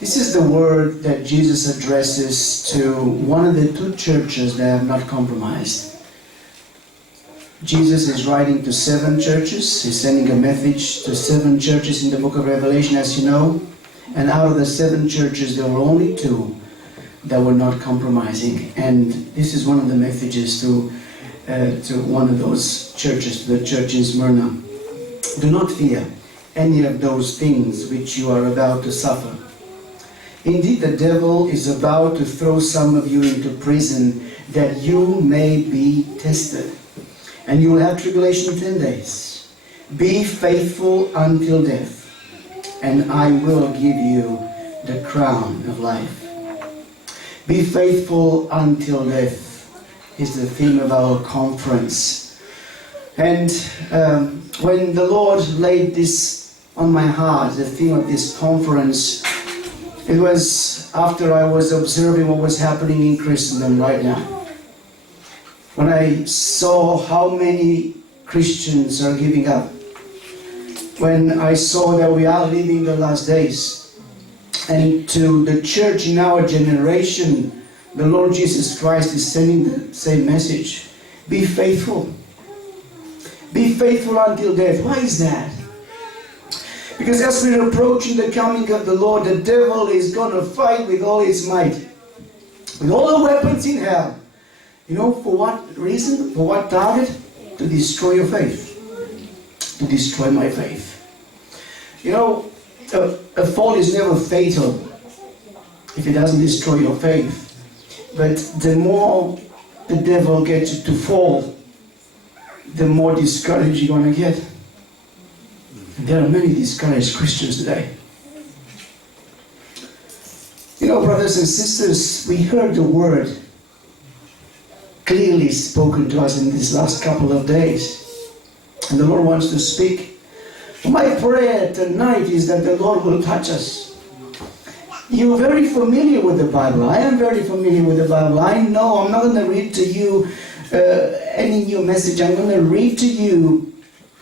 This is the word that Jesus addresses to one of the two churches that have not compromised. Jesus is writing to 7 churches. He's sending a message to 7 churches in the book of Revelation, as you know. And out of the 7 churches, there were only 2 that were not compromising. And this is one of the messages to one of those churches, the church in Smyrna. Do not fear any of those things which you are about to suffer. Indeed, the devil is about to throw some of you into prison that you may be tested. And you will have tribulation 10 days. Be faithful until death, and I will give you the crown of life. Be faithful until death is the theme of our conference. And when the Lord laid this on my heart, the theme of this conference, it was after I was observing what was happening in Christendom right now. When I saw how many Christians are giving up. When I saw that we are living the last days. And to the church in our generation, the Lord Jesus Christ is sending the same message. Be faithful. Be faithful until death. Why is that? Because as we're approaching the coming of the Lord, the devil is going to fight with all his might. With all the weapons in hell. You know, for what reason? For what target? To destroy your faith. To destroy my faith. You know, a fall is never fatal if it doesn't destroy your faith. But the more the devil gets you to fall, the more discouraged you're going to get. And there are many discouraged Christians today. You know, brothers and sisters, we heard the word clearly spoken to us in these last couple of days. And the Lord wants to speak. My prayer tonight is that the Lord will touch us. You're very familiar with the Bible. I am very familiar with the Bible. I know I'm not going to read to you any new message. I'm going to read to you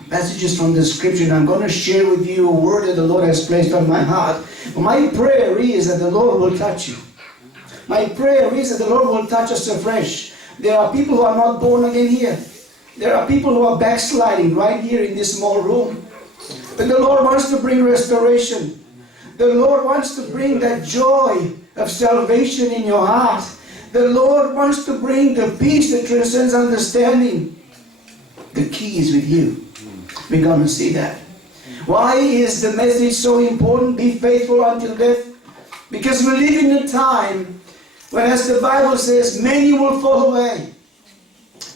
passages from the Scripture, and I'm going to share with you a word that the Lord has placed on my heart. But my prayer is that the Lord will touch you. My prayer is that the Lord will touch us afresh. There are people who are not born again here. There are people who are backsliding right here in this small room. But the Lord wants to bring restoration. The Lord wants to bring that joy of salvation in your heart. The Lord wants to bring the peace that transcends understanding. The key is with you. We're going to see that. Why is the message so important? Be faithful until death. Because we live in a time when, as the Bible says, many will fall away.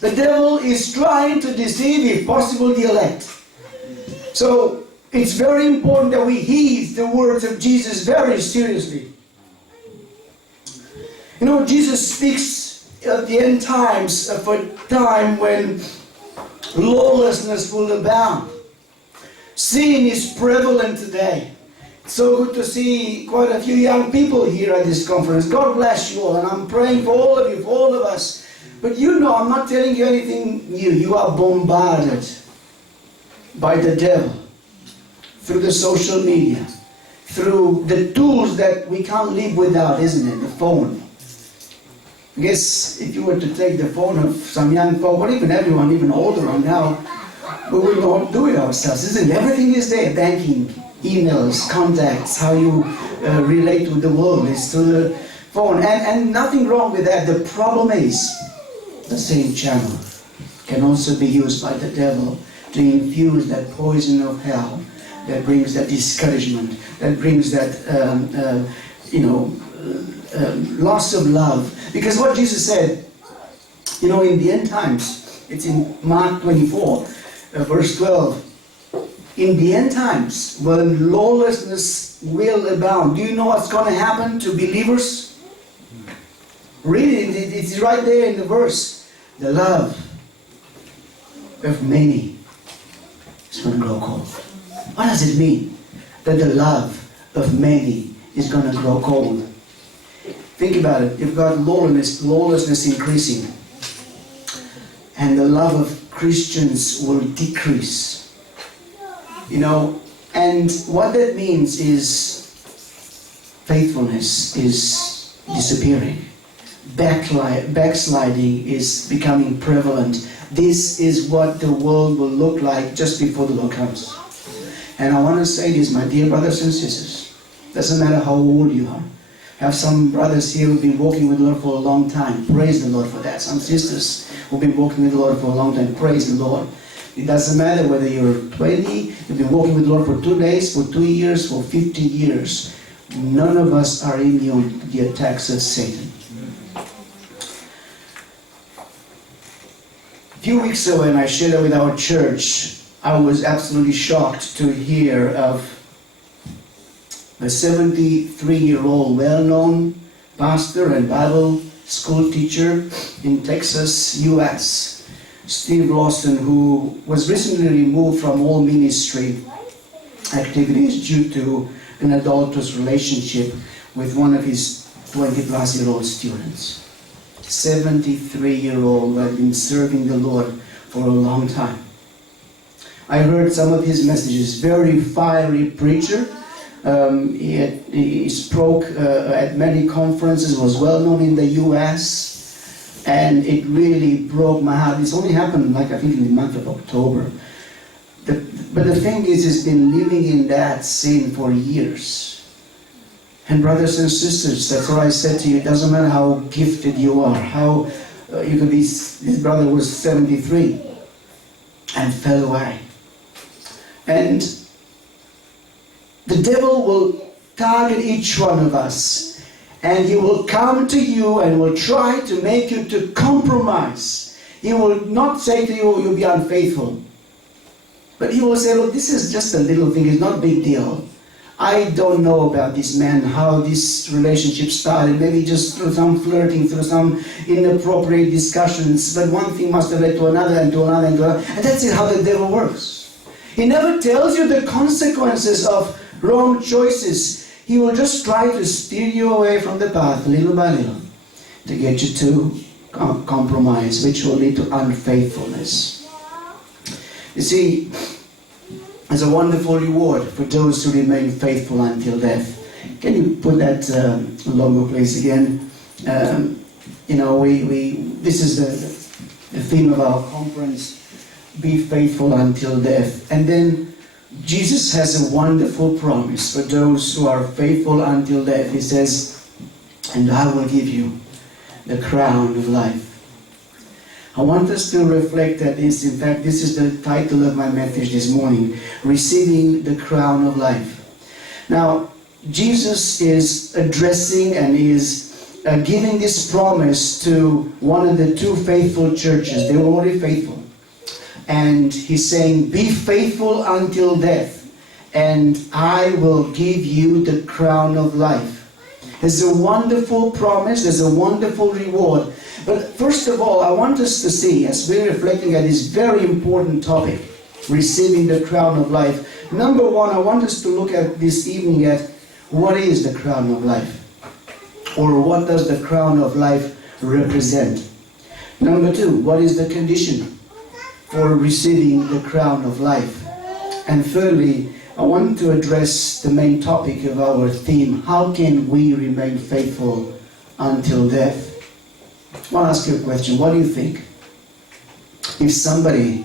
The devil is trying to deceive, if possible, the elect. So it's very important that we heed the words of Jesus very seriously. You know, Jesus speaks at the end times of a time when lawlessness will abound. Sin is prevalent today. It's so good to see quite a few young people here at this conference. God bless you all, and I'm praying for all of you, for all of us. But you know, I'm not telling you anything new. You are bombarded by the devil through the social media, through the tools that we can't live without, isn't it? The phone. I guess if you were to take the phone of some young folk, or even everyone, even older on now, we will not do it ourselves, isn't it? Everything is there. Banking, emails, contacts, how you relate with the world is through the phone. And nothing wrong with that. The problem is the same channel can also be used by the devil to infuse that poison of hell that brings that discouragement, that brings that, loss of love. Because what Jesus said, you know, in the end times, it's in Mark 24, verse 12. In the end times, when lawlessness will abound, do you know what's going to happen to believers? Read it, it's right there in the verse. The love of many is going to grow cold. What does it mean that the love of many is going to grow cold? Think about it. You've got lawlessness increasing, and the love of Christians will decrease. You know, and what that means is faithfulness is disappearing. Backsliding is becoming prevalent. This is what the world will look like just before the Lord comes. And I want to say this, my dear brothers and sisters. Doesn't matter how old you are. I have some brothers here who've been walking with the Lord for a long time. Praise the Lord for that. Some sisters who've been walking with the Lord for a long time. Praise the Lord. It doesn't matter whether you're 20, you've been walking with the Lord for 2 days, for 2 years, for 50 years. None of us are immune to the attacks of Satan. A few weeks ago when I shared it with our church, I was absolutely shocked to hear of a 73-year-old well-known pastor and Bible school teacher in Texas, U.S., Steve Lawson, who was recently removed from all ministry activities due to an adulterous relationship with one of his 20-plus-year-old students. 73-year-old who had been serving the Lord for a long time. I heard some of his messages. Very fiery preacher. He spoke at many conferences, was well known in the U.S., and it really broke my heart. This only happened, I think, in the month of October. But the thing is, he's been living in that sin for years. And brothers and sisters, that's what I said to you. It doesn't matter how gifted you are, how you could be. This brother was 73 and fell away. And the devil will target each one of us, and he will come to you and will try to make you to compromise. He will not say to you, you'll be unfaithful. But he will say, look, this is just a little thing, it's not a big deal. I don't know about this man, how this relationship started, maybe just through some flirting, through some inappropriate discussions, but one thing must have led to another and to another and to another. And that's how the devil works. He never tells you the consequences of wrong choices. He will just try to steer you away from the path little by little to get you to compromise, which will lead to unfaithfulness. You see, there's a wonderful reward for those who remain faithful until death. Can you put that logo, please, again? This is the theme of our conference, be faithful until death. And then Jesus has a wonderful promise for those who are faithful until death. He says, and I will give you the crown of life. I want us to reflect at this. In fact, this is the title of my message this morning, Receiving the Crown of Life. Now, Jesus is addressing and is giving this promise to one of the two faithful churches. They were already faithful. And he's saying, be faithful until death, and I will give you the crown of life. There's a wonderful promise, there's a wonderful reward. But first of all, I want us to see, as we're reflecting at this very important topic, receiving the crown of life. Number one, I want us to look at this evening at what is the crown of life? Or what does the crown of life represent? Number two, what is the condition for receiving the crown of life? And thirdly, I want to address the main topic of our theme. How can we remain faithful until death? I want to ask you a question. What do you think? If somebody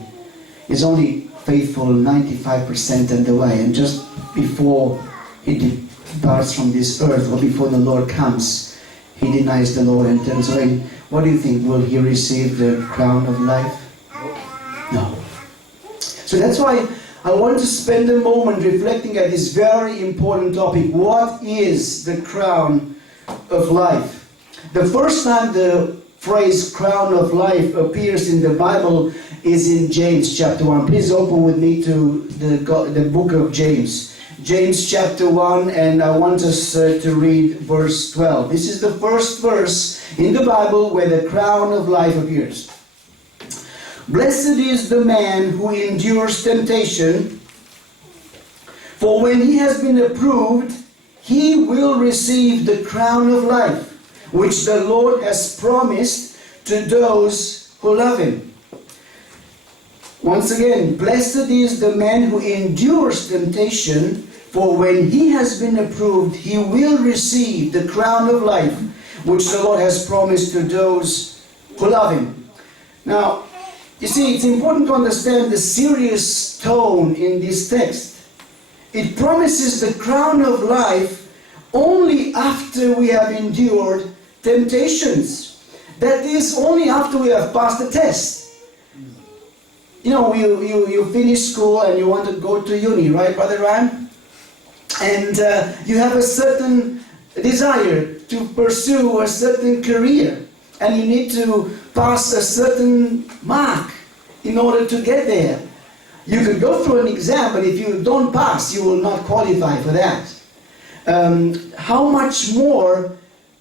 is only faithful 95% of the way, and just before he departs from this earth, or before the Lord comes, he denies the Lord and turns away, what do you think? Will he receive the crown of life? No. So that's why I want to spend a moment reflecting at this very important topic. What is the crown of life? The first time the phrase crown of life appears in the Bible is in James chapter 1. Please open with me to the book of James. James chapter 1, and I want us to read verse 12. This is the first verse in the Bible where the crown of life appears. Blessed is the man who endures temptation, for when he has been approved, he will receive the crown of life, which the Lord has promised to those who love him. Once again, blessed is the man who endures temptation, For when he has been approved, he will receive the crown of life, which the Lord has promised to those who love him. Now, you see, it's important to understand the serious tone in this text. It promises the crown of life only after we have endured temptations. That is, only after we have passed the test. You know, you finish school and you want to go to uni, right, Brother Ryan? And you have a certain desire to pursue a certain career. And you need to pass a certain mark in order to get there. You could go through an exam, but if you don't pass, you will not qualify for that. How much more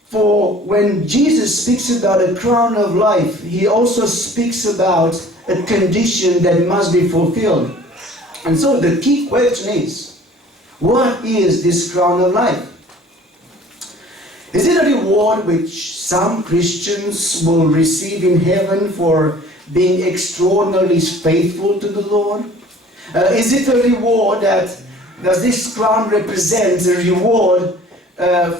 for when Jesus speaks about a crown of life, he also speaks about a condition that must be fulfilled. And so the key question is, what is this crown of life? Is it a reward which some Christians will receive in heaven for being extraordinarily faithful to the Lord? Is it a reward does this crown represent a reward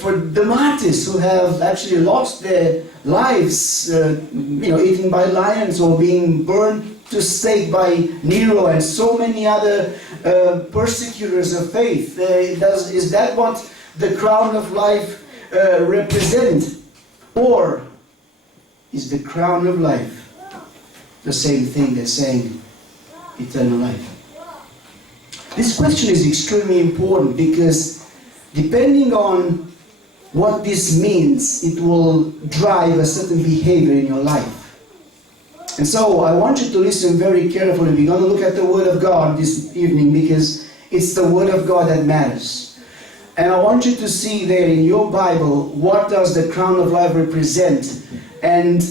for the martyrs who have actually lost their lives, eaten by lions or being burned to stake by Nero and so many other persecutors of faith? Is that what the crown of life represent? Or is the crown of life the same thing as saying eternal life? This question is extremely important because depending on what this means, it will drive a certain behavior in your life. And so I want you to listen very carefully. We're going to look at the Word of God this evening because it's the Word of God that matters. And I want you to see there in your Bible, what does the crown of life represent? And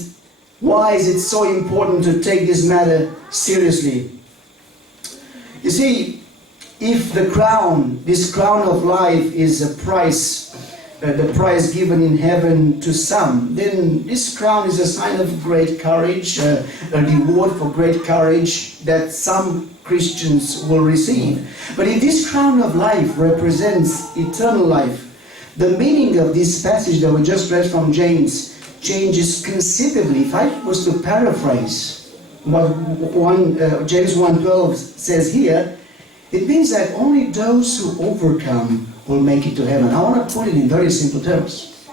why is it so important to take this matter seriously? You see, if this crown of life is a price, the price given in heaven to some, then this crown is a sign of great courage, a reward for great courage that some Christians will receive. But if this crown of life represents eternal life, the meaning of this passage that we just read from James changes considerably. If I was to paraphrase what James 1:12 says here, it means that only those who overcome will make it to heaven. I want to put it in very simple terms.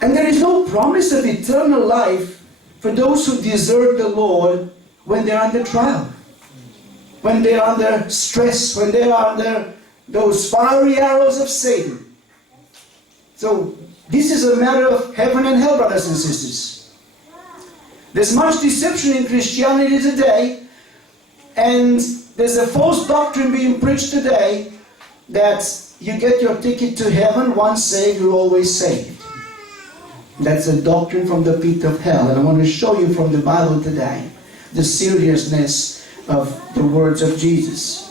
And there is no promise of eternal life for those who desert the Lord when they're under trial, when they're under stress, when they're under those fiery arrows of Satan. So this is a matter of heaven and hell, brothers and sisters. There's much deception in Christianity today. And there's a false doctrine being preached today that you get your ticket to heaven, once saved, you're always saved. That's a doctrine from the pit of hell. And I want to show you from the Bible today the seriousness of the words of Jesus.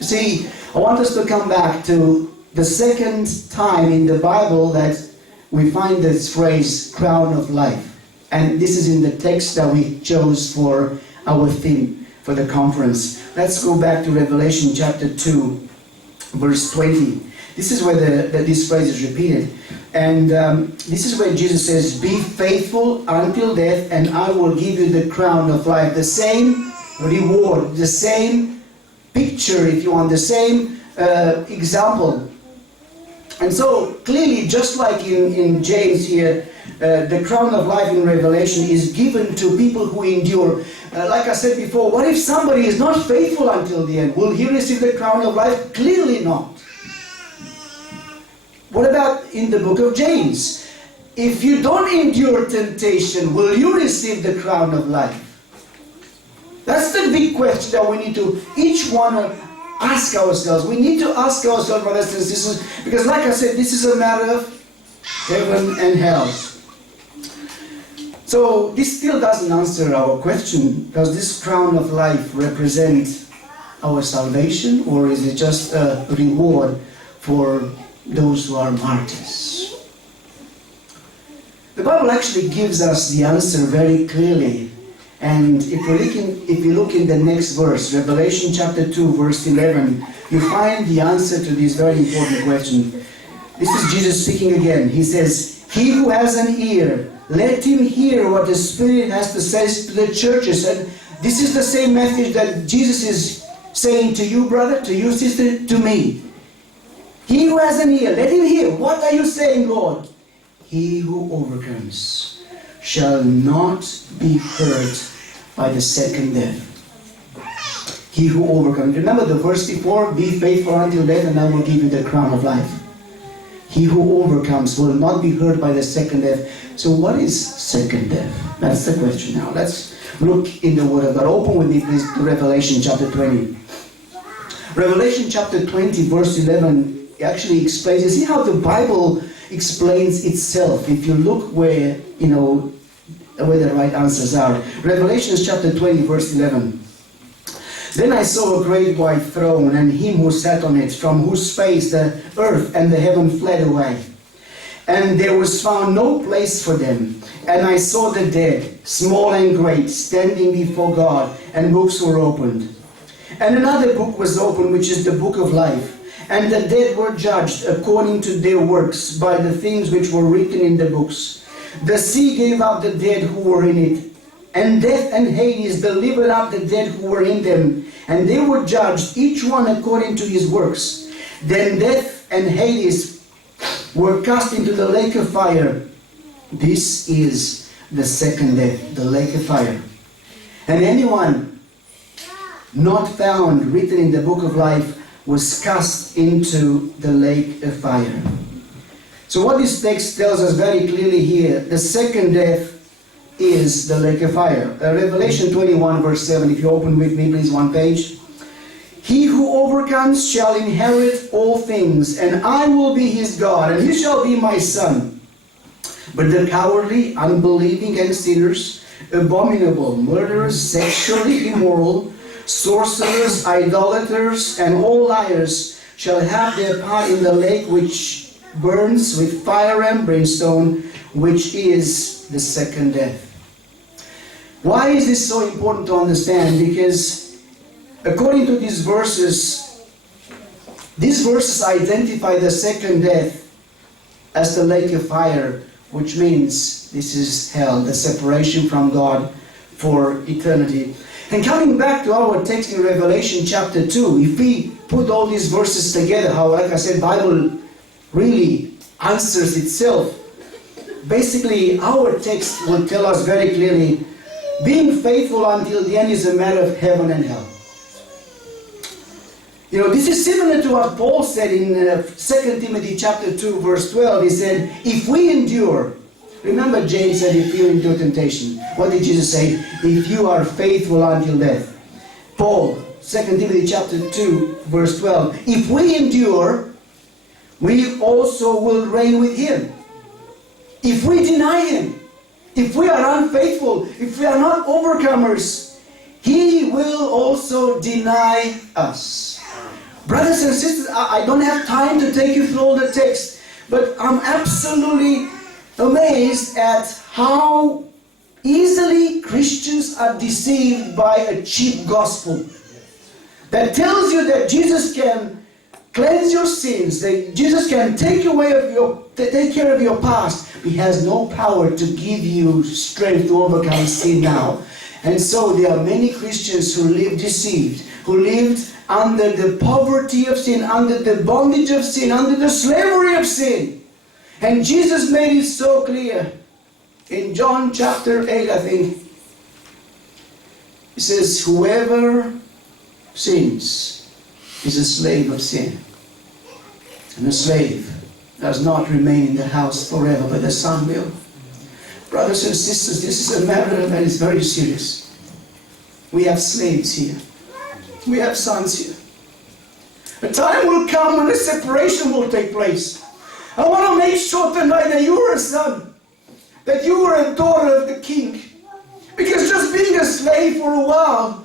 See, I want us to come back to the second time in the Bible that we find this phrase, crown of life. And this is in the text that we chose for our theme for the conference. Let's go back to Revelation chapter 2, verse 20. This is where this phrase is repeated. And this is where Jesus says, "Be faithful until death, and I will give you the crown of life." The same reward, the same picture, if you want, the same example. And so, clearly, just like in James here, the crown of life in Revelation is given to people who endure. Like I said before, what if somebody is not faithful until the end? Will he receive the crown of life? Clearly not. What about in the book of James? If you don't endure temptation, will you receive the crown of life? That's the big question that we need to each one ask ourselves. We need to ask ourselves, brothers and sisters, because like I said, this is a matter of heaven and hell. So this still doesn't answer our question. Does this crown of life represent our salvation, or is it just a reward for those who are martyrs? The Bible actually gives us the answer very clearly. And if you look in the next verse, Revelation chapter 2, verse 11, you find the answer to this very important question. This is Jesus speaking again. He says, "He who has an ear, let him hear what the Spirit has to say to the churches." And this is the same message that Jesus is saying to you, brother, to you, sister, to me. He who has an ear, let him hear. What are you saying, Lord? He who overcomes shall not be hurt by the second death. He who overcomes. Remember the verse before, "Be faithful until death, and I will give you the crown of life." He who overcomes will not be hurt by the second death. So what is second death? That's the question now. Let's look in the Word of God. Open with me, please, to Revelation chapter 20. Revelation chapter 20, verse 11, actually explains. You see how the Bible explains itself. If you look where the right answers are. Revelation chapter 20, verse 11. "Then I saw a great white throne, and him who sat on it, from whose face the earth and the heaven fled away. And there was found no place for them. And I saw the dead, small and great, standing before God, and books were opened. And another book was opened, which is the book of life. And the dead were judged according to their works by the things which were written in the books. The sea gave up the dead who were in it, and death and Hades delivered up the dead who were in them, and they were judged, each one according to his works. Then death and Hades were cast into the lake of fire. This is the second death, the lake of fire. And anyone not found written in the book of life was cast into the lake of fire." So what this text tells us very clearly here, the second death is the lake of fire. Revelation 21, verse 7, if you open with me, please, one page. "He who overcomes shall inherit all things, and I will be his God, and he shall be my son. But the cowardly, unbelieving, and sinners, abominable, murderers, sexually immoral, sorcerers, idolaters, and all liars shall have their part in the lake which burns with fire and brimstone, which is the second death." Why is this so important to understand? Because according to these verses identify the second death as the lake of fire, which means this is hell, the separation from God for eternity. And coming back to our text in Revelation chapter 2, if we put all these verses together, how, like I said, Bible really answers itself. Basically, our text will tell us very clearly, being faithful until the end is a matter of heaven and hell. This is similar to what Paul said in 2 Timothy chapter 2, verse 12. He said, "If we endure," remember James said, "if you endure temptation." What did Jesus say? "If you are faithful until death." Paul, 2 Timothy chapter 2, verse 12. "If we endure, we also will reign with him. If we deny him, if we are unfaithful, if we are not overcomers, he will also deny us." Brothers and sisters, I don't have time to take you through all the text, but I'm absolutely amazed at how easily Christians are deceived by a cheap gospel that tells you that Jesus can cleanse your sins, that Jesus can take care of your past. He has no power to give you strength to overcome sin now. And so there are many Christians who live deceived, who lived under the poverty of sin, under the bondage of sin, under the slavery of sin. And Jesus made it so clear. In John chapter 8, I think, He says, "Whoever sins is a slave of sin. And a slave does not remain in the house forever, but the Son will." Brothers and sisters, this is a matter that is very serious. We have slaves here. We have sons here. A time will come when a separation will take place. I want to make sure tonight that you are a son, that you are a daughter of the King. Because just being a slave for a while,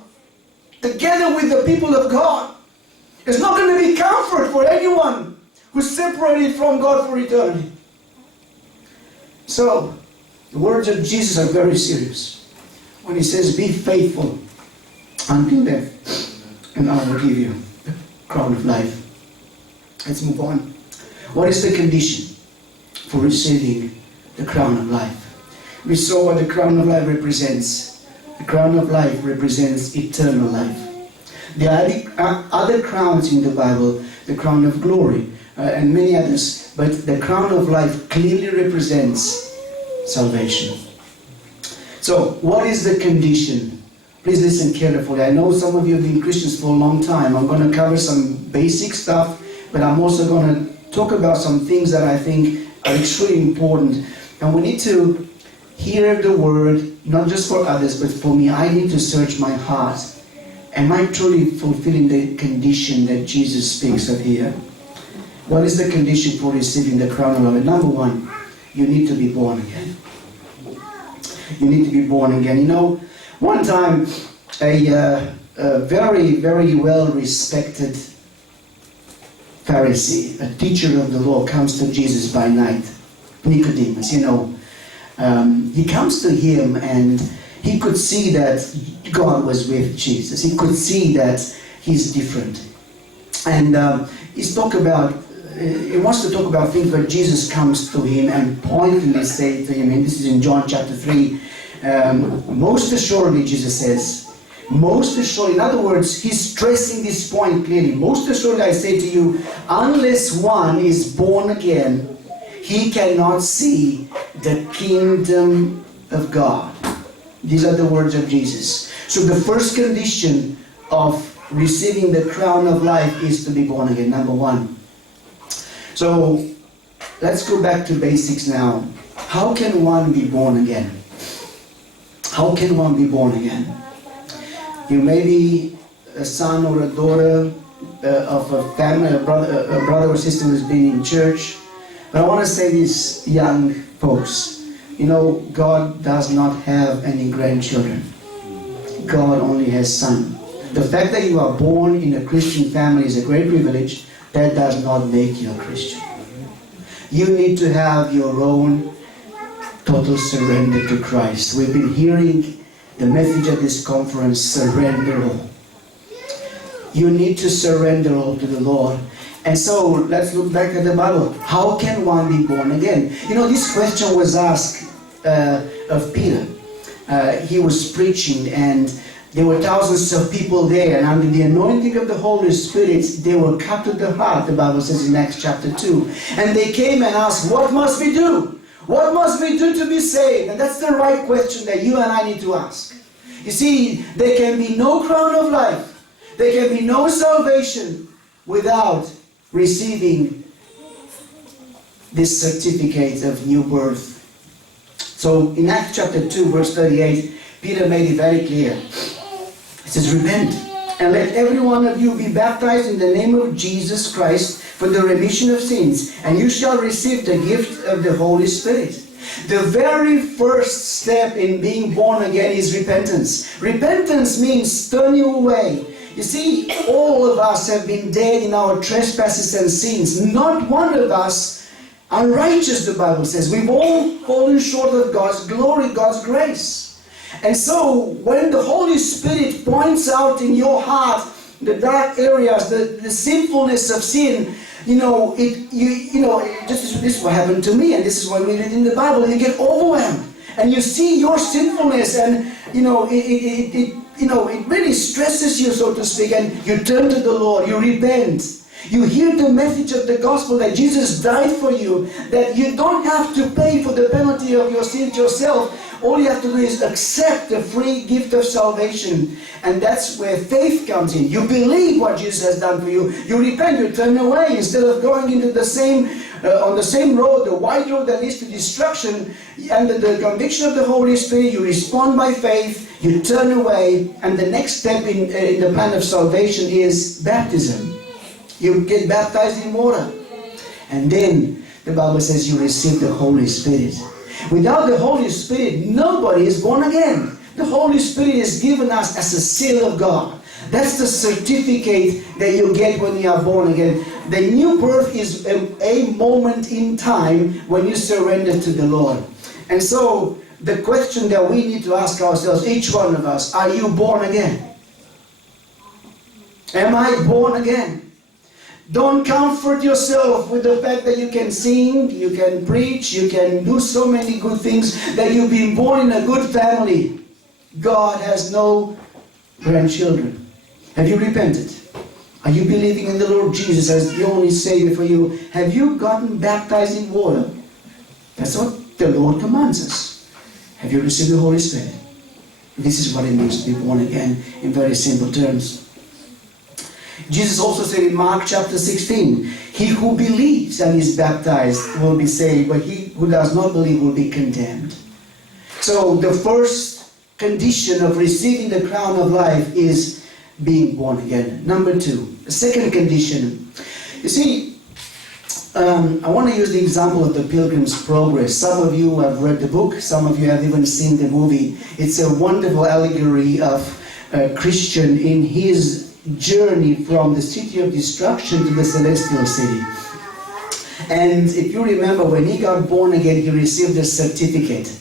together with the people of God, is not going to be comfort for anyone who's separated from God for eternity. So, the words of Jesus are very serious. when he says, be faithful until death, and I will give you the crown of life. Let's move on. What is the condition for receiving the crown of life? We saw what the crown of life represents. The crown of life represents eternal life. There are other crowns in the Bible, the crown of glory and many others, but the crown of life clearly represents salvation. So, what is the condition? Please listen carefully. I know some of you have been Christians for a long time. I'm going to cover some basic stuff, but I'm also going to talk about some things that I think are extremely important. And we need to hear the word, not just for others, but for me. I need to search my heart. Am I truly fulfilling the condition that Jesus speaks of here? What is the condition for receiving the crown of life? Number one, you need to be born again. You need to be born again. You know, one time a very, very well-respected Pharisee, a teacher of the law, comes to Jesus by night. Nicodemus, you know. He comes to him and he could see that God was with Jesus. He could see that he's different. And he wants to talk about things where Jesus comes to him and pointedly say to him, and this is in John chapter 3, most assuredly, Jesus says, most assuredly, in other words, he's stressing this point clearly. Most assuredly, I say to you, unless one is born again, he cannot see the kingdom of God. These are the words of Jesus. So the first condition of receiving the crown of life is to be born again, number one. So let's go back to basics now. How can one be born again? How can one be born again? You may be a son or a daughter of a family, a brother or sister who's been in church. But I want to say this, young folks, you know, God does not have any grandchildren. God only has son. The fact that you are born in a Christian family is a great privilege. That does not make you a Christian. You need to have your own total surrender to Christ. We've been hearing the message at this conference, surrender all. You need to surrender all to the Lord. And so, let's look back at the Bible. How can one be born again? You know, this question was asked of Peter. He was preaching and there were thousands of people there, and under the anointing of the Holy Spirit, they were cut to the heart, the Bible says in Acts chapter 2. And they came and asked, what must we do? What must we do to be saved? And that's the right question that you and I need to ask. You see, there can be no crown of life. There can be no salvation without receiving this certificate of new birth. So in Acts chapter 2 verse 38, Peter made it very clear. It says, repent and let every one of you be baptized in the name of Jesus Christ for the remission of sins, and you shall receive the gift of the Holy Spirit. The very first step in being born again is repentance. Repentance means turning away. You see, all of us have been dead in our trespasses and sins. Not one of us unrighteous, the Bible says. We've all fallen short of God's glory, God's grace. And so, when the Holy Spirit points out in your heart the dark areas, the sinfulness of sin, this is what happened to me, and this is what we read in the Bible. You get overwhelmed, and you see your sinfulness, and it really stresses you, so to speak, and you turn to the Lord, you repent. You hear the message of the gospel that Jesus died for you, that you don't have to pay for the penalty of your sins yourself. All you have to do is accept the free gift of salvation. And that's where faith comes in. You believe what Jesus has done for you. You repent, you turn away. Instead of going into the same, on the same road, the wide road that leads to destruction, under the conviction of the Holy Spirit, you respond by faith, you turn away, and the next step in the plan of salvation is baptism. You get baptized in water. And then the Bible says you receive the Holy Spirit. Without the Holy Spirit, nobody is born again. The Holy Spirit is given us as a seal of God. That's the certificate that you get when you are born again. The new birth is a moment in time when you surrender to the Lord. And so, the question that we need to ask ourselves, each one of us, are you born again? Am I born again? Don't comfort yourself with the fact that you can sing, you can preach, you can do so many good things, that you've been born in a good family. God has no grandchildren. Have you repented? Are you believing in the Lord Jesus as the only Savior for you? Have you gotten baptized in water? That's what the Lord commands us. Have you received the Holy Spirit? This is what it means to be born again in very simple terms. Jesus also said in Mark chapter 16, he who believes and is baptized will be saved, but he who does not believe will be condemned. So the first condition of receiving the crown of life is being born again. Number 2, the second condition. You see, I want to use the example of the Pilgrim's Progress. Some of you have read the book, some of you have even seen the movie. It's a wonderful allegory of a Christian in his journey from the city of destruction to the celestial city. And if you remember, when he got born again, he received a certificate.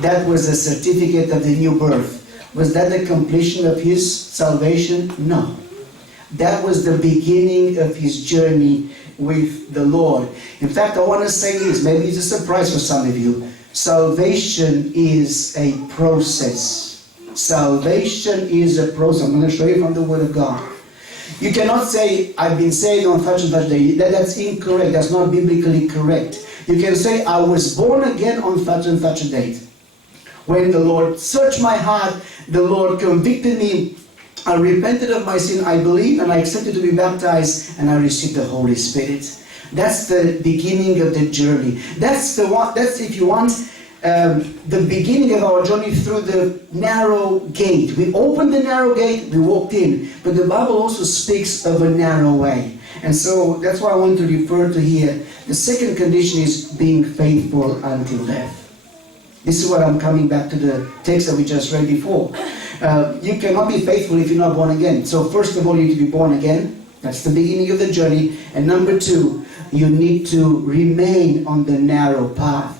That was a certificate of the new birth. Was that the completion of his salvation? No. That was the beginning of his journey with the Lord. In fact, I want to say this, maybe it's a surprise for some of you. Salvation is a process. Salvation is a process. I'm going to show you from the Word of God. You cannot say, I've been saved on such and such day. That's incorrect. That's not biblically correct. You can say, I was born again on such and such a date. When the Lord searched my heart, the Lord convicted me. I repented of my sin. I believed and I accepted to be baptized, and I received the Holy Spirit. That's the beginning of the journey. That's the one. That's, if you want, the beginning of our journey through the narrow gate. We opened the narrow gate, we walked in. But the Bible also speaks of a narrow way. And so that's why I want to refer to here. The second condition is being faithful until death. This is what I'm coming back to the text that we just read before. You cannot be faithful if you're not born again. So first of all, you need to be born again. That's the beginning of the journey. And number 2, you need to remain on the narrow path.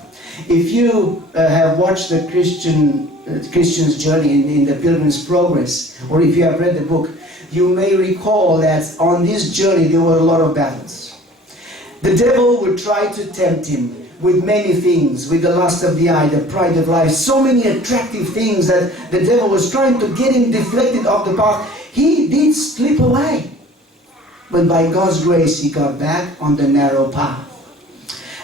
If you have watched the Christian's journey in the Pilgrim's Progress, or if you have read the book, you may recall that on this journey there were a lot of battles. The devil would try to tempt him with many things, with the lust of the eye, the pride of life, so many attractive things that the devil was trying to get him deflected off the path. He did slip away. But by God's grace, he got back on the narrow path.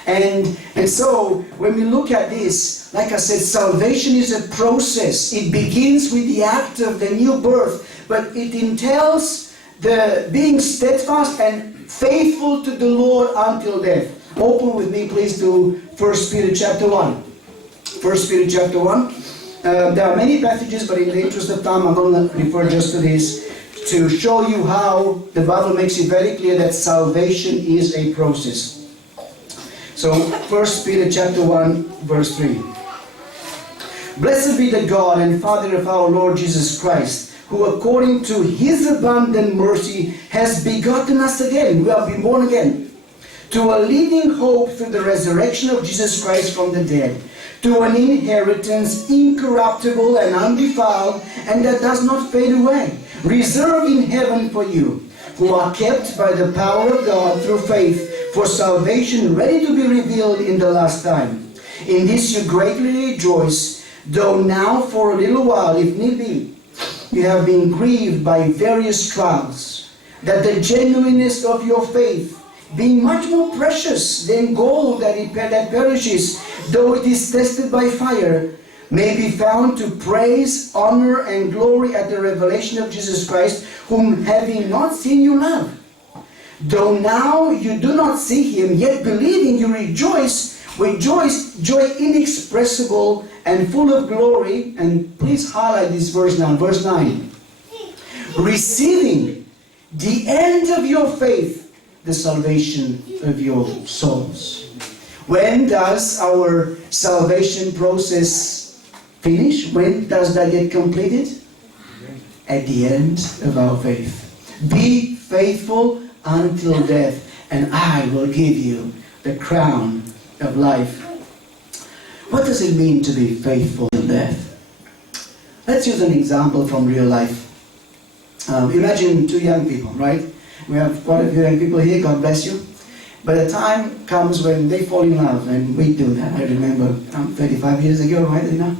And so, when we look at this, like I said, salvation is a process. It begins with the act of the new birth, but it entails the being steadfast and faithful to the Lord until death. Open with me, please, to 1 Peter chapter 1. 1 Peter chapter 1. There are many passages, but in the interest of time, I'm going to refer just to this to show you how the Bible makes it very clear that salvation is a process. So, 1 Peter chapter 1, verse 3. Blessed be the God and Father of our Lord Jesus Christ, who according to His abundant mercy has begotten us again. We have been born again. To a living hope through the resurrection of Jesus Christ from the dead. To an inheritance incorruptible and undefiled, and that does not fade away. Reserved in heaven for you, who are kept by the power of God through faith, for salvation ready to be revealed in the last time. In this you greatly rejoice, though now for a little while, if need be, you have been grieved by various trials, that the genuineness of your faith, being much more precious than gold that perishes, though it is tested by fire, may be found to praise, honor, and glory at the revelation of Jesus Christ, whom having not seen you love. Though now you do not see Him, yet believing you rejoice with joy inexpressible and full of glory. And please highlight this verse now, verse 9. Receiving the end of your faith, the salvation of your souls. When does our salvation process finish? When does that get completed? At the end of our faith. Be faithful until death, and I will give you the crown of life. What does it mean to be faithful till death? Let's use an example from real life. Imagine two young people, right? We have quite a few young people here, God bless you. But a time comes when they fall in love, and we do that. I remember 35 years ago, right? You know?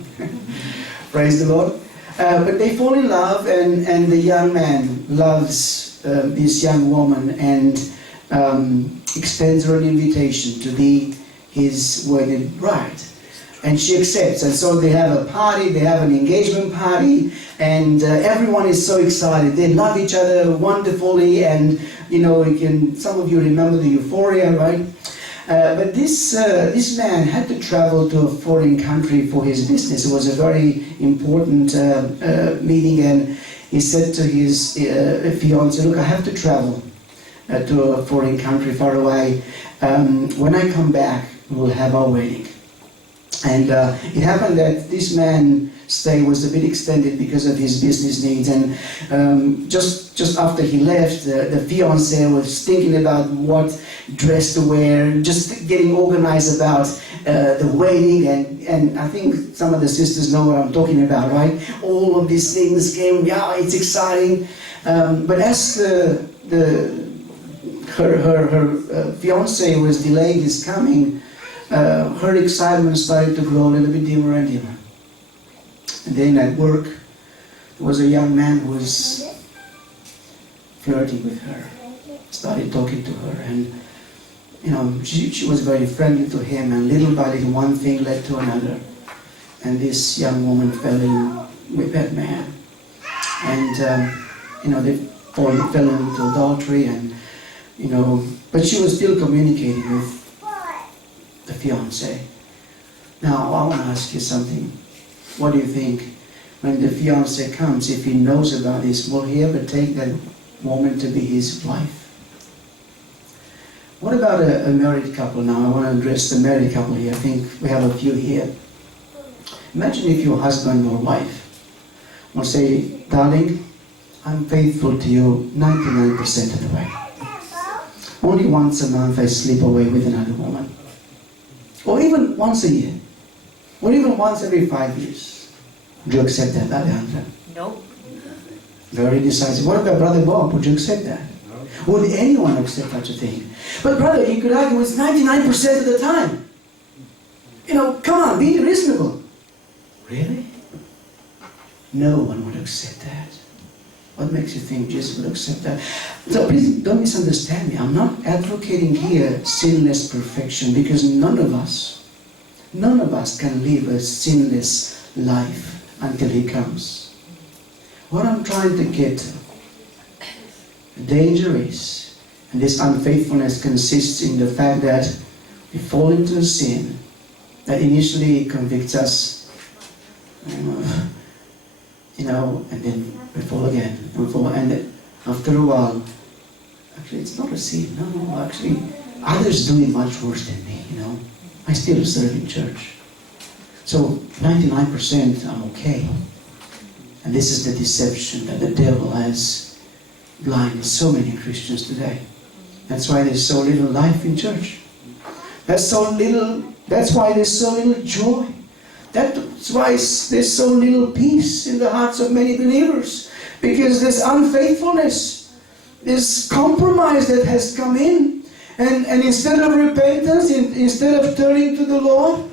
Praise the Lord. But they fall in love, and the young man loves this young woman and extends her an invitation to be his wedded bride. And she accepts. And so they have a party, they have an engagement party, and everyone is so excited. They love each other wonderfully, and you know, some of you remember the euphoria, right? But this man had to travel to a foreign country for his business. It was a very important meeting, and he said to his fiancée, look, I have to travel to a foreign country far away. When I come back, we'll have our wedding. And it happened that this man's stay was a bit extended because of his business needs. And just after he left, the fiancée was thinking about what dress to wear, just getting organized about the wedding. And I think some of the sisters know what I'm talking about, right? All of these things came, yeah, it's exciting. But as her fiancé was delaying his coming, her excitement started to grow a little bit dimmer and dimmer. And then at work, there was a young man who was flirting with her, started talking to her, and you know, she was very friendly to him, and little by little one thing led to another, and this young woman fell in with that man, and you know, they fell into adultery, and you know, but she was still communicating with the fiancé. Now I want to ask you something. What do you think? When the fiancé comes, if he knows about this, will he ever take that woman to be his wife? What about a married couple now? I want to address the married couple here. I think we have a few here. Imagine if your husband or wife will say, darling, I'm faithful to you 99% of the way. Only once a month I sleep away with another woman. Or even once a year. Or even once every 5 years. Would you accept that, Alejandra? No. Very decisive. What about Brother Bob? Would you accept that? No. Would anyone accept such a thing? But brother, you could argue it's 99% of the time. You know, come on, be reasonable. Really? No one would accept that. What makes you think Jesus would accept that? So please don't misunderstand me. I'm not advocating here sinless perfection, because none of us can live a sinless life until He comes. What I'm trying to get to, the danger is, and this unfaithfulness consists in the fact that we fall into a sin that initially convicts us, you know, and then we fall again, and we fall, and then after a while, actually it's not a sin, no, actually, others do it much worse than me, you know. I still serve in church. So 99% I'm okay. And this is the deception that the devil has blinded so many Christians today. That's why there's so little life in church. That's why there's so little joy. That's why there's so little peace in the hearts of many believers. Because there's unfaithfulness, this compromise that has come in. And instead of repentance, instead of turning to the Lord,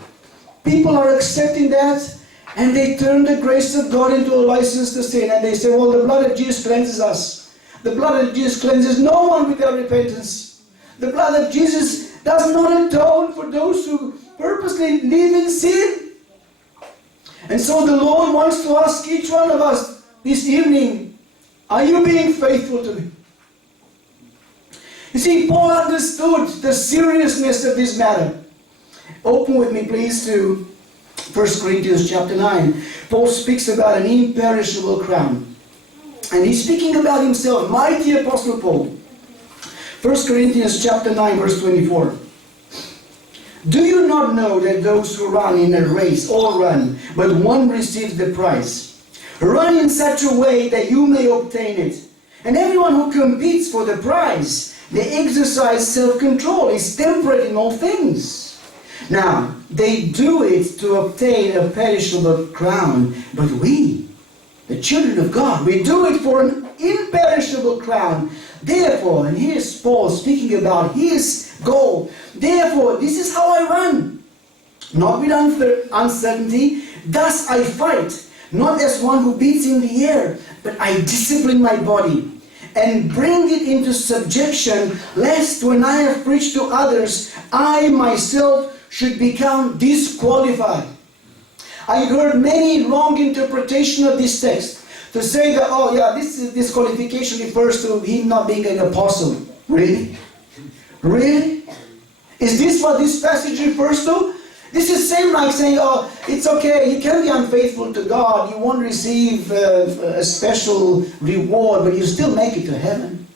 people are accepting that, and they turn the grace of God into a license to sin. And they say, well, the blood of Jesus cleanses us. The blood of Jesus cleanses no one without repentance. The blood of Jesus does not atone for those who purposely live in sin. And so the Lord wants to ask each one of us this evening, are you being faithful to me? You see, Paul understood the seriousness of this matter. Open with me, please, to 1 Corinthians chapter 9. Paul speaks about an imperishable crown. And he's speaking about himself, mighty Apostle Paul. 1 Corinthians chapter 9, verse 24. Do you not know that those who run in a race all run, but one receives the prize? Run in such a way that you may obtain it. And everyone who competes for the prize, they exercise self-control, is temperate in all things. Now, they do it to obtain a perishable crown, but we, the children of God, we do it for an imperishable crown. Therefore, and here's Paul speaking about his goal. Therefore, this is how I run. Not with uncertainty, thus I fight. Not as one who beats in the air, but I discipline my body and bring it into subjection, lest when I have preached to others, I myself should become disqualified. I heard many wrong interpretation of this text to say that, oh yeah, this disqualification refers to him not being an apostle. Really? Really? Is this what this passage refers to? This is same like saying, oh, it's okay, you can be unfaithful to God, you won't receive a special reward, but you still make it to heaven.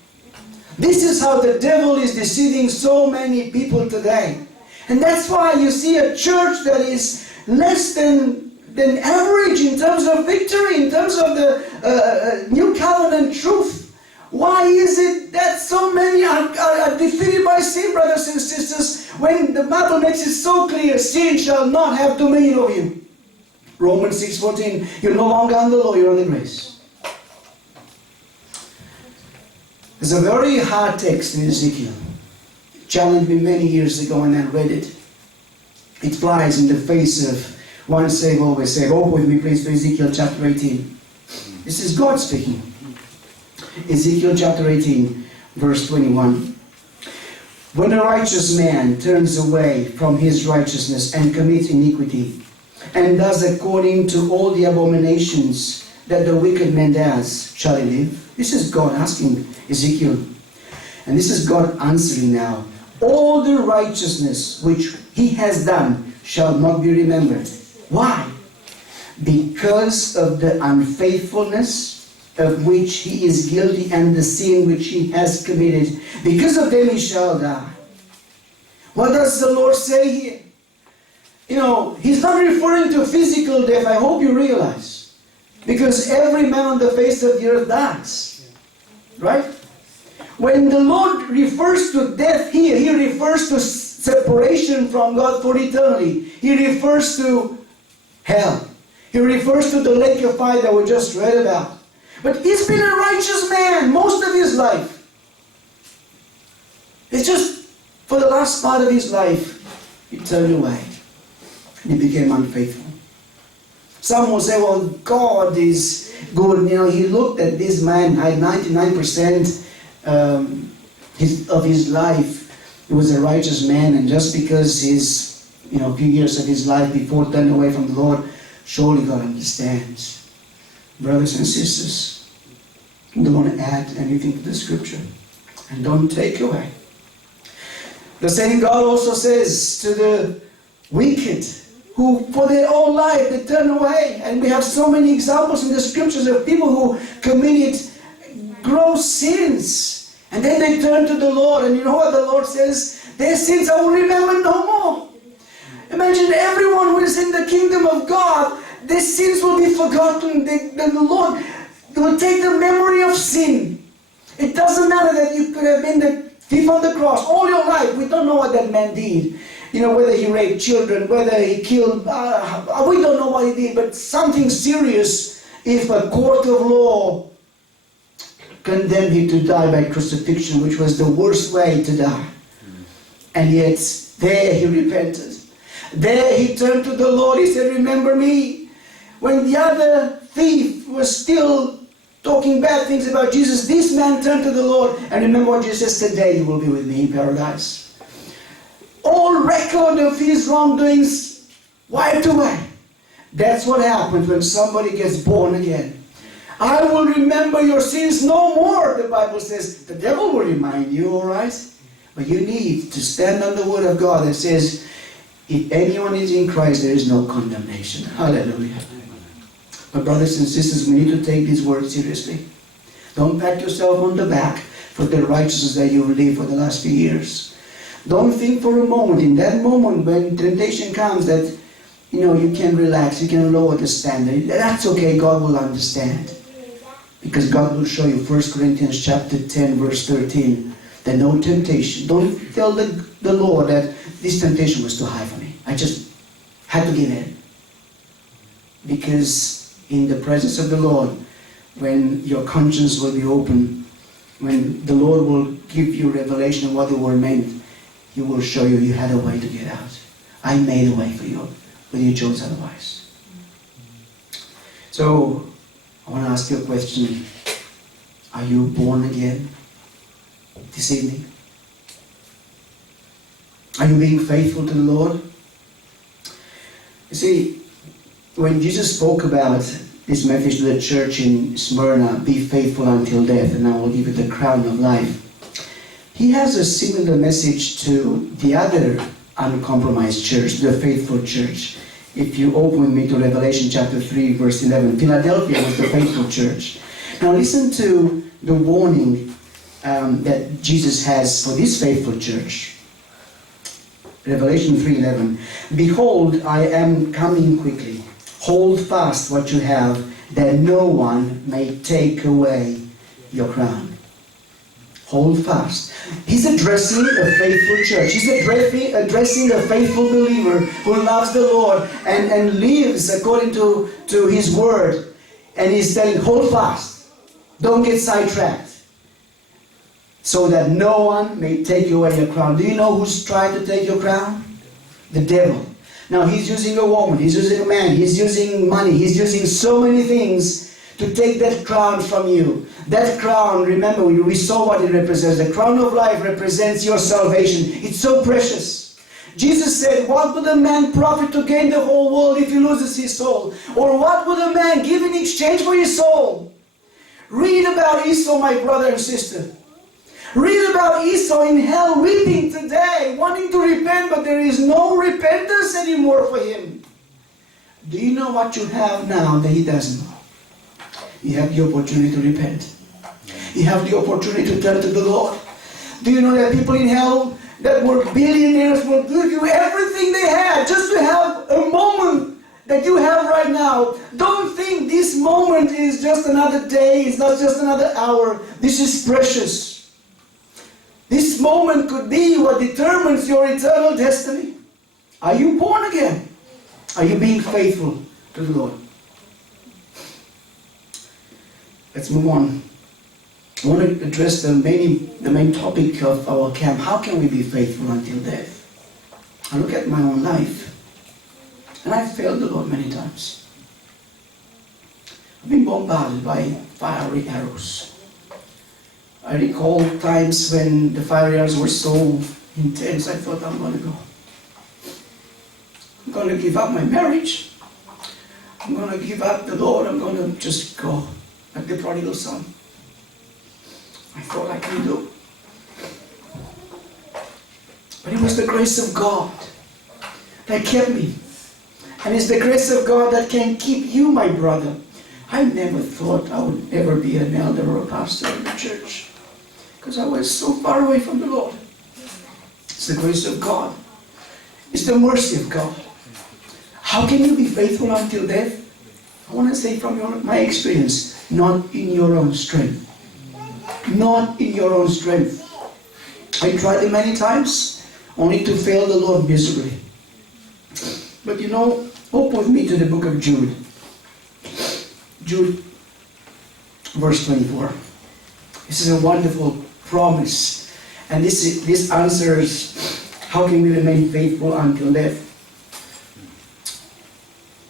This is how the devil is deceiving so many people today. And that's why you see a church that is less than average in terms of victory, in terms of the New Covenant truth. Why is it that so many are defeated by sin, brothers and sisters, when the Bible makes it so clear, sin shall not have dominion over you? Romans 6:14, you're no longer under law, you're under grace. There's a very hard text in Ezekiel. It challenged me many years ago when I read it. It flies in the face of once saved, always saved. Open with me please to Ezekiel chapter 18. This is God speaking. Ezekiel chapter 18, verse 21. When a righteous man turns away from his righteousness and commits iniquity, and does according to all the abominations that the wicked man does, shall he live? This is God asking Ezekiel. And this is God answering now. All the righteousness which he has done shall not be remembered. Why? Because of the unfaithfulness of which he is guilty and the sin which he has committed. Because of them he shall die. What does the Lord say here? You know, he's not referring to physical death, I hope you realize. Because every man on the face of the earth dies. Right? When the Lord refers to death here, he refers to separation from God for eternity. He refers to hell. He refers to the lake of fire that we just read about. But he's been a righteous man most of his life. It's just for the last part of his life, he turned away. And he became unfaithful. Some will say, well, God is good. You know, he looked at this man, had 99% of his life. He was a righteous man, and just because his, a few years of his life before turned away from the Lord, surely God understands. Brothers and sisters, don't want to add anything to the scripture, and don't take away. The same God also says to the wicked, who for their whole life they turn away. And we have so many examples in the scriptures of people who committed gross sins, and then they turn to the Lord, and you know what the Lord says? Their sins I will remember no more. Imagine everyone who is in the kingdom of God, their sins will be forgotten. The Lord will take the memory of sin. It doesn't matter that you could have been the thief on the cross all your life. We don't know what that man did. Whether he raped children, whether he killed, we don't know what he did, but something serious if a court of law condemned him to die by crucifixion, which was the worst way to die. And yet, there he repented. There he turned to the Lord. He said, remember me. When the other thief was still talking bad things about Jesus, this man turned to the Lord. And remember what Jesus says, today you will be with me in paradise. All record of his wrongdoings wiped away. That's what happens when somebody gets born again. I will remember your sins no more, the Bible says. The devil will remind you, all right? But you need to stand on the word of God that says, if anyone is in Christ, there is no condemnation. Hallelujah. But brothers and sisters, we need to take these words seriously. Don't pat yourself on the back for the righteousness that you've lived for the last few years. Don't think for a moment, in that moment when temptation comes, that you can relax, you can lower the standard. That's okay, God will understand. Because God will show you 1 Corinthians chapter 10, verse 13. That no temptation. Don't tell the Lord that this temptation was too high for me. I just had to give in. Because in the presence of the Lord, when your conscience will be open, when the Lord will give you revelation of what the word meant, He will show you you had a way to get out. I made a way for you, but you chose otherwise. So, I want to ask you a question. Are you born again this evening? Are you being faithful to the Lord? You see, when Jesus spoke about this message to the church in Smyrna, be faithful until death, and I will give you the crown of life, He has a similar message to the other uncompromised church, the faithful church. If you open with me to Revelation chapter 3, verse 11, Philadelphia was the faithful church. Now listen to the warning that Jesus has for this faithful church. Revelation 3:11. Behold, I am coming quickly. Hold fast what you have, that no one may take away your crown. Hold fast. He's addressing a faithful church. He's addressing a faithful believer who loves the Lord and lives according to His word. And He's telling, hold fast. Don't get sidetracked. So that no one may take away your crown. Do you know who's trying to take your crown? The devil. Now he's using a woman, he's using a man, he's using money, he's using so many things to take that crown from you. That crown, remember, we saw what it represents. The crown of life represents your salvation. It's so precious. Jesus said, what would a man profit to gain the whole world if he loses his soul? Or what would a man give in exchange for his soul? Read about Esau, my brother and sister. Read about Esau in hell, weeping today, wanting to repent, but there is no repentance anymore for him. Do you know what you have now that he doesn't? You have the opportunity to repent. You have the opportunity to turn to the Lord. Do you know that people in hell that were billionaires will give you everything they had just to have a moment that you have right now? Don't think this moment is just another day, it's not just another hour. This is precious. This moment could be what determines your eternal destiny. Are you born again? Are you being faithful to the Lord? Let's move on. I want to address the main topic of our camp. How can we be faithful until death? I look at my own life, and I've failed the Lord many times. I've been bombarded by fiery arrows. I recall times when the fiery arrows were so intense, I thought, I'm going to go. I'm going to give up my marriage. I'm going to give up the Lord. I'm going to just go, like the prodigal son. I thought I can do. But it was the grace of God that kept me. And it's the grace of God that can keep you, my brother. I never thought I would ever be an elder or a pastor in the church, because I was so far away from the Lord. It's the grace of God. It's the mercy of God. How can you be faithful until death? I want to say from my experience, not in your own strength. Not in your own strength. I tried it many times, only to fail the Lord miserably. But you know, open with me to the book of Jude. Jude, verse 24. This is a wonderful promise. And this answers how can we remain faithful until death.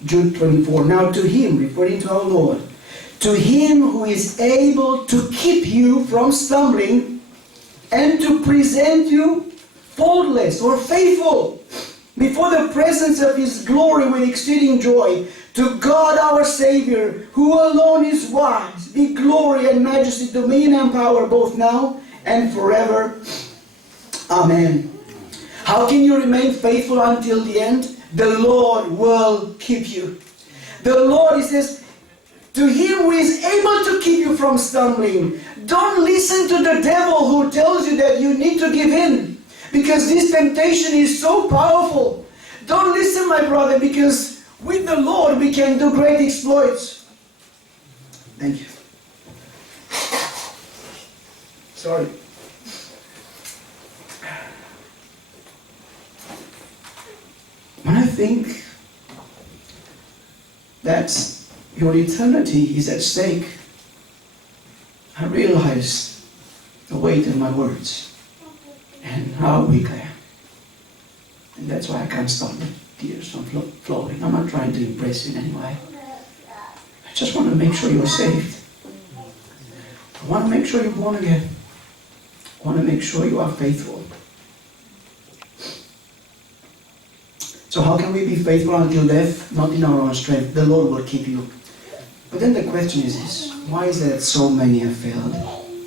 Jude 24. Now to Him, referring to our Lord, to Him who is able to keep you from stumbling and to present you faultless or faithful before the presence of His glory with exceeding joy. To God our Savior, who alone is wise, be glory and majesty, dominion and power, both now and forever. Amen. How can you remain faithful until the end? The Lord will keep you. The Lord, He says, to Him who is able to keep you from stumbling. Don't listen to the devil who tells you that you need to give in, because this temptation is so powerful. Don't listen, my brother, because with the Lord we can do great exploits. Thank you. Sorry. think that your eternity is at stake, I realize the weight of my words and how weak I am. And that's why I can't stop the tears from flowing. I'm not trying to impress you in any way. I just want to make sure you're saved. I want to make sure you're born again. I want to make sure you are faithful. So how can we be faithful until death? Not in our own strength. The Lord will keep you. But then the question is this: why is it that so many have failed?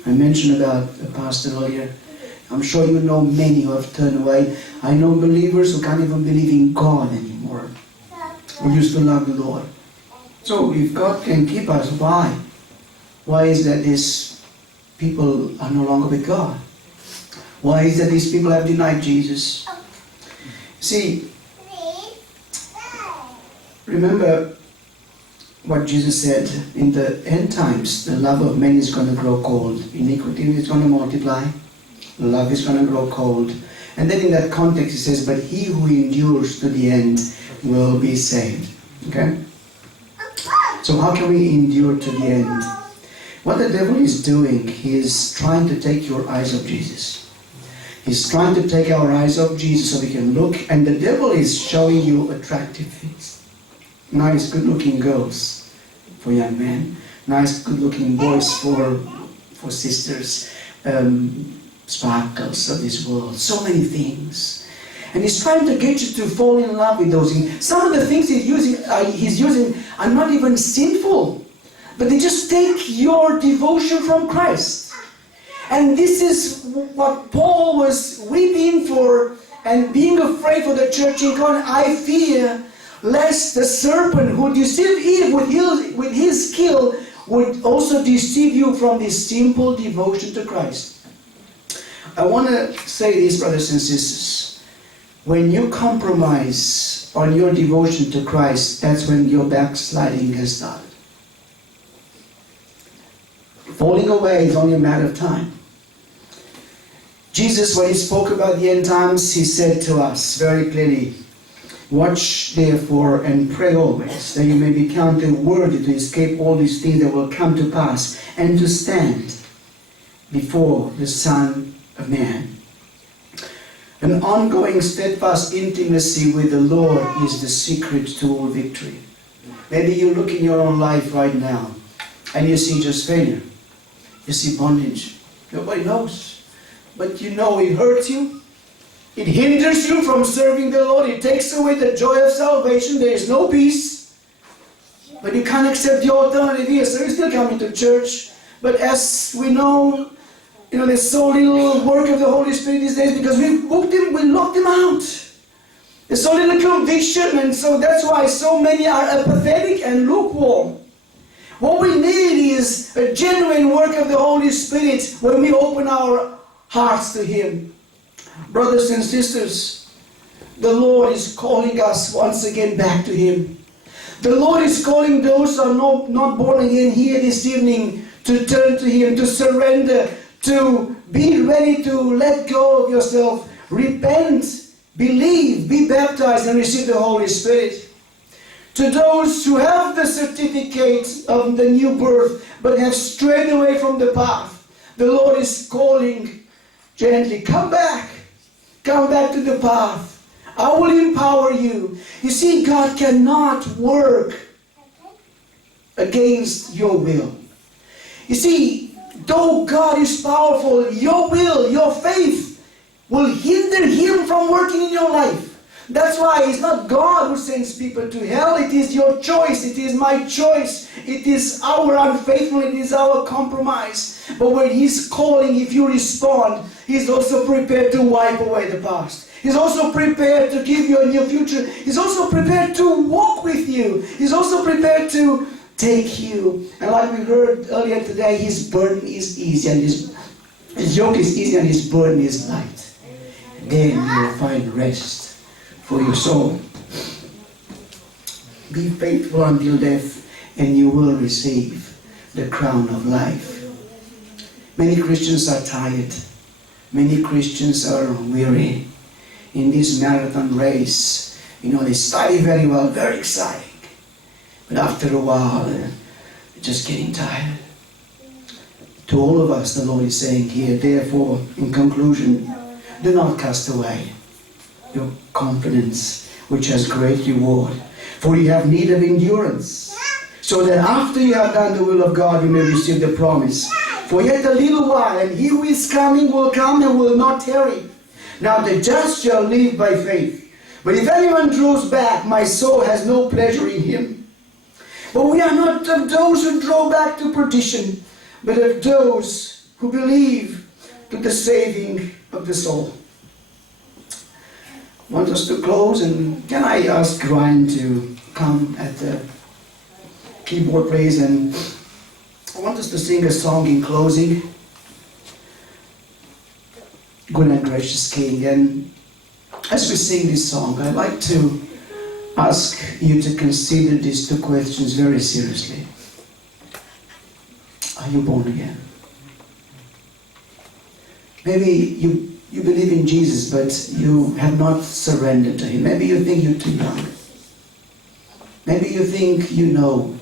I mentioned about a pastor earlier. I'm sure you know many who have turned away. I know believers who can't even believe in God anymore, who used to love the Lord. So if God can keep us, why? Why is that these people are no longer with God? Why is that these people have denied Jesus? See, remember what Jesus said, in the end times, the love of many is going to grow cold. Iniquity is going to multiply. Love is going to grow cold. And then in that context it says, but he who endures to the end will be saved. Okay? So how can we endure to the end? What the devil is doing, he is trying to take your eyes off Jesus. He's trying to take our eyes off Jesus so we can look, and the devil is showing you attractive things. Nice, good-looking girls for young men. Nice, good-looking boys for sisters. Sparkles of this world. So many things. And he's trying to get you to fall in love with those things. Some of the things he's using are not even sinful, but they just take your devotion from Christ. And this is what Paul was weeping for and being afraid for the church in Corinth. I fear lest the serpent who deceived Eve with his skill would also deceive you from this simple devotion to Christ. I want to say this, brothers and sisters. When you compromise on your devotion to Christ, that's when your backsliding has started. Falling away is only a matter of time. Jesus, when he spoke about the end times, he said to us very clearly, watch therefore and pray always, that you may be counted worthy to escape all these things that will come to pass, and to stand before the Son of Man. An ongoing steadfast intimacy with the Lord is the secret to all victory. Maybe you look in your own life right now and you see just failure. You see bondage. Nobody knows. But you know it hurts you. It hinders you from serving the Lord. It takes away the joy of salvation. There is no peace. But you can't accept the alternative here. So you're still coming to church. But as we know, there's so little work of the Holy Spirit these days because we locked him out. There's so little conviction, and so that's why so many are apathetic and lukewarm. What we need is a genuine work of the Holy Spirit when we open our hearts to Him. Brothers and sisters, the Lord is calling us once again back to Him. The Lord is calling those who are not born again here this evening to turn to Him, to surrender, to be ready to let go of yourself, repent, believe, be baptized, and receive the Holy Spirit. To those who have the certificate of the new birth but have strayed away from the path, the Lord is calling gently, come back to the path. I will empower you. You see, God cannot work against your will. You see, though God is powerful, your will, your faith will hinder Him from working in your life. That's why it's not God who sends people to hell. It is your choice. It is my choice. It is our unfaithfulness. It is our compromise. But when He's calling, if you respond, He's also prepared to wipe away the past. He's also prepared to give you a new future. He's also prepared to walk with you. He's also prepared to take you. And like we heard earlier today, His burden is easy and His yoke is easy and His burden is light. And then you will find rest for your soul. Be faithful until death and you will receive the crown of life. Many Christians are tired. Many Christians are weary in this marathon race. They study very well, very exciting. But after a while, they're just getting tired. To all of us, the Lord is saying here, therefore, in conclusion, do not cast away your confidence, which has great reward. For you have need of endurance, so that after you have done the will of God, you may receive the promise. For yet a little while, and he who is coming will come and will not tarry. Now the just shall live by faith. But if anyone draws back, my soul has no pleasure in him. But we are not of those who draw back to perdition, but of those who believe to the saving of the soul. I want us to close, and can I ask Ryan to come at the keyboard, please? And I want us to sing a song in closing. Good and gracious King. And as we sing this song, I'd like to ask you to consider these two questions very seriously. Are you born again? Maybe you believe in Jesus, but you have not surrendered to Him. Maybe you think you're too young. Maybe you think you know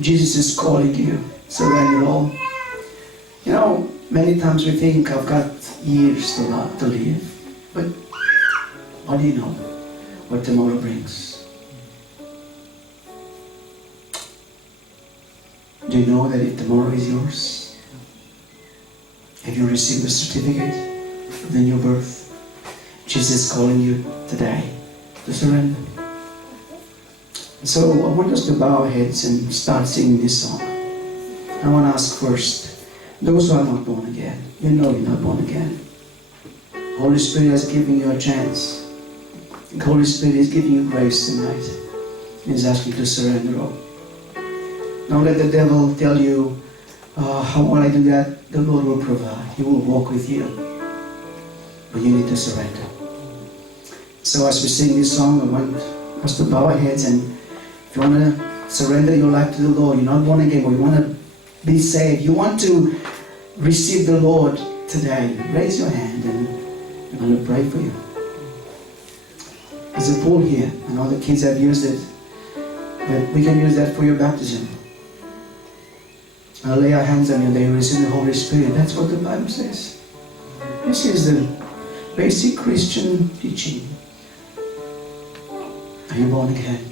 Jesus is calling you. Surrender all. Many times we think, I've got years to live. But how do you know what tomorrow brings? Do you know that if tomorrow is yours? Have you received a certificate of the new birth? Jesus is calling you today to surrender. So I want us to bow our heads and start singing this song. I want to ask first, those who are not born again, you know you're not born again. Holy Spirit has given you a chance. The Holy Spirit is giving you grace tonight. He's asking you to surrender all. Don't let the devil tell you, how will I do that? The Lord will provide. He will walk with you. But you need to surrender. So as we sing this song, I want us to bow our heads, and if you want to surrender your life to the Lord, you're not born again, or you want to be saved, you want to receive the Lord today, raise your hand and I'm going to pray for you. There's a pool here. I know the kids have used it, but we can use that for your baptism. I'll lay our hands on you and they receive the Holy Spirit. That's what the Bible says. This is the basic Christian teaching. Are you born again?